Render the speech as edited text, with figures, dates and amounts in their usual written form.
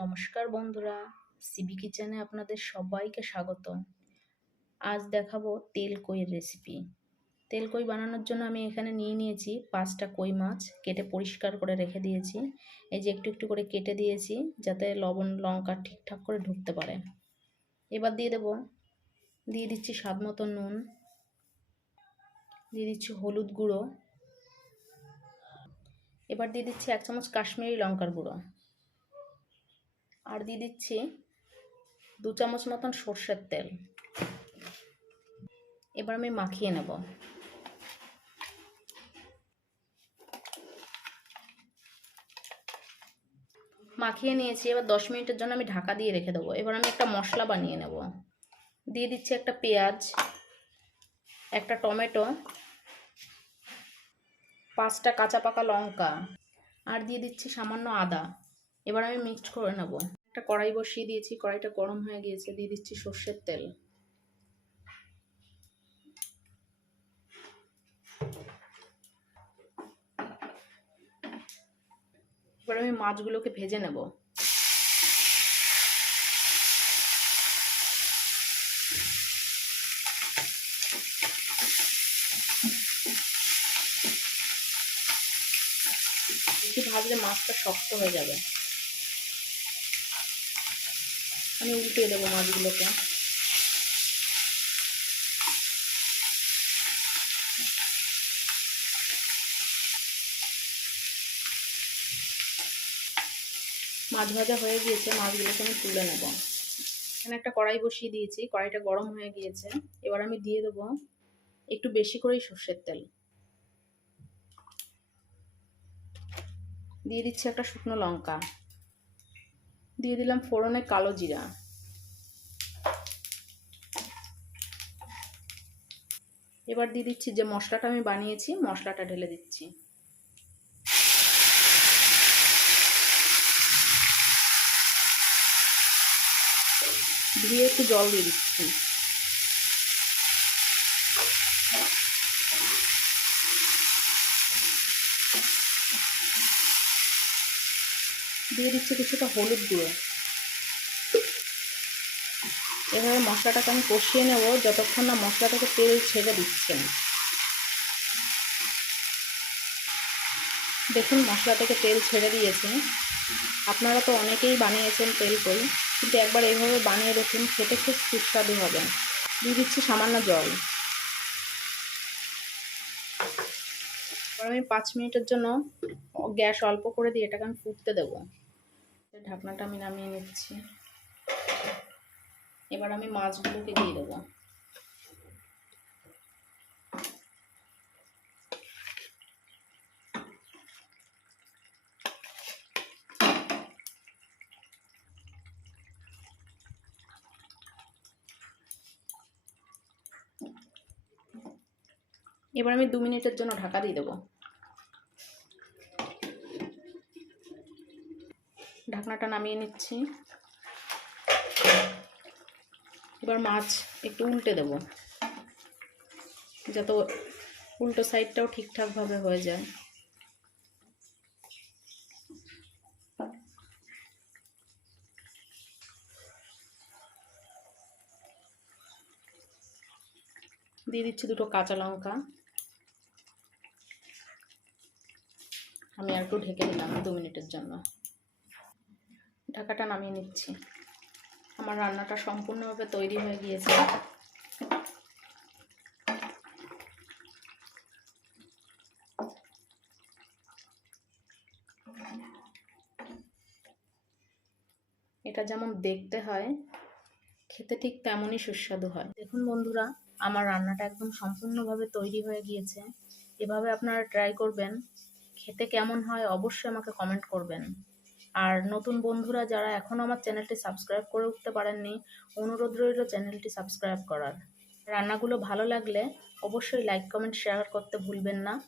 নমস্কার বন্ধুরা, সিবি কিচেনে আপনাদের সবাইকে স্বাগত। আজ দেখাবো তেল কইয়ের রেসিপি। তেল কই বানানোর জন্য আমি এখানে নিয়ে নিয়েছি 5টা কই মাছ, কেটে পরিষ্কার করে রেখে দিয়েছি। এই যে একটু একটু করে কেটে দিয়েছি যাতে লবণ লঙ্কা ঠিকঠাক করে ঢুকতে পারে। এবার দিয়ে দিচ্ছি স্বাদ মতো নুন, দিয়ে দিচ্ছি হলুদ গুঁড়ো, এবার দিয়ে দিচ্ছি 1 চামচ কাশ্মীরি লঙ্কার গুঁড়ো, আর দিয়ে দিচ্ছি 2 চামচ মতন সর্ষের তেল। এবার আমি মাখিয়ে নেব। মাখিয়ে নিয়েছি, এবার 10 মিনিটের জন্য আমি ঢাকা দিয়ে রেখে দেবো। এবার আমি একটা মশলা বানিয়ে নেব। দিয়ে দিচ্ছি একটা পেঁয়াজ, একটা টমেটো, 5টা কাঁচা পাকা লঙ্কা, আর দিয়ে দিচ্ছি সামান্য আদা। এবার আমি মিক্সড করে নেব। একটা কড়াই বসিয়ে দিয়েছি, কড়াইটা গরম হয়ে গিয়েছে, দিয়ে দিচ্ছি সর্ষের তেল। এবার আমি মাছগুলোকে ভেজে নেব। বেশি ভাজলে মাছটা শক্ত হয়ে যাবে। আমি উল্টে দেবো মাছগুলোকে। মাছ ভাজা হয়ে গিয়েছে, মাছগুলোকে আমি তুলে নেব। এখানে একটা কড়াই বসিয়ে দিয়েছি, কড়াইটা গরম হয়ে গিয়েছে। এবার আমি দিয়ে দেবো একটু বেশি করেই সর্ষের তেল। দিয়ে দিচ্ছি একটা শুকনো লঙ্কা, দিয়ে দিলাম ফোড়নে কালো জিরা, এবার দিয়ে দিচ্ছি যে মশলাটা আমি বানিয়েছি, মশলাটা ঢেলে দিচ্ছি। ধুয়ে একটু জল দিয়ে দিচ্ছি। দিয়ে দিচ্ছি কিছুটা হলুদ গুঁড়ো। এভাবে মশলাটাকে আমি কষিয়ে নেব যতক্ষণ না মশলা থেকে তেল ছেড়ে দিচ্ছে। দেখুন মশলা থেকে তেল ছেড়ে দিয়েছে। আপনারা তো অনেকেই বানিয়েছেন তেল কই, কিন্তু একবার এইভাবে বানিয়ে দেখুন, খেতে খুব সুস্বাদু হবে। দিয়ে দিচ্ছি সামান্য জল। এবার আমি 5 মিনিটের জন্য গ্যাস অল্প করে দিয়ে এটাকে আমি ফুটতে দেবো। ঢাকনাটা আমি নামিয়ে নিচ্ছি। এবার আমি মাছগুলোকে দিয়ে দেবো। এবার আমি 2 মিনিটের জন্য ঢাকা দিয়ে দেবো। ঢাকনাটা নামিয়ে নিচ্ছি। এবার মাছ একটু উল্টে দেবো যাতে উল্টো সাইডটাও ঠিকঠাকভাবে হয়ে যায়। দিয়ে দিচ্ছি 2টো কাঁচা লঙ্কা। আমি আর একটু ঢেকে দিলাম 2 মিনিটের জন্য। ঢাকাটা নামিয়ে নিচ্ছি। আমার রান্নাটা সম্পূর্ণভাবে তৈরি হয়ে গিয়েছে। এটা যেমন দেখতে হয়, খেতে ঠিক তেমনই সুস্বাদু হয়। দেখুন বন্ধুরা, আমার রান্নাটা একদম সম্পূর্ণভাবে তৈরি হয়ে গিয়েছে। এভাবে আপনারা ট্রাই করবেন, খেতে কেমন হয় অবশ্যই আমাকে কমেন্ট করবেন। আর নতুন বন্ধুরা যারা এখনও আমার চ্যানেলটি সাবস্ক্রাইব করে উঠতে পারেননি, অনুরোধ রইল চ্যানেলটি সাবস্ক্রাইব করার। রান্নাগুলো ভালো লাগলে অবশ্যই লাইক কমেন্ট শেয়ার করতে ভুলবেন না।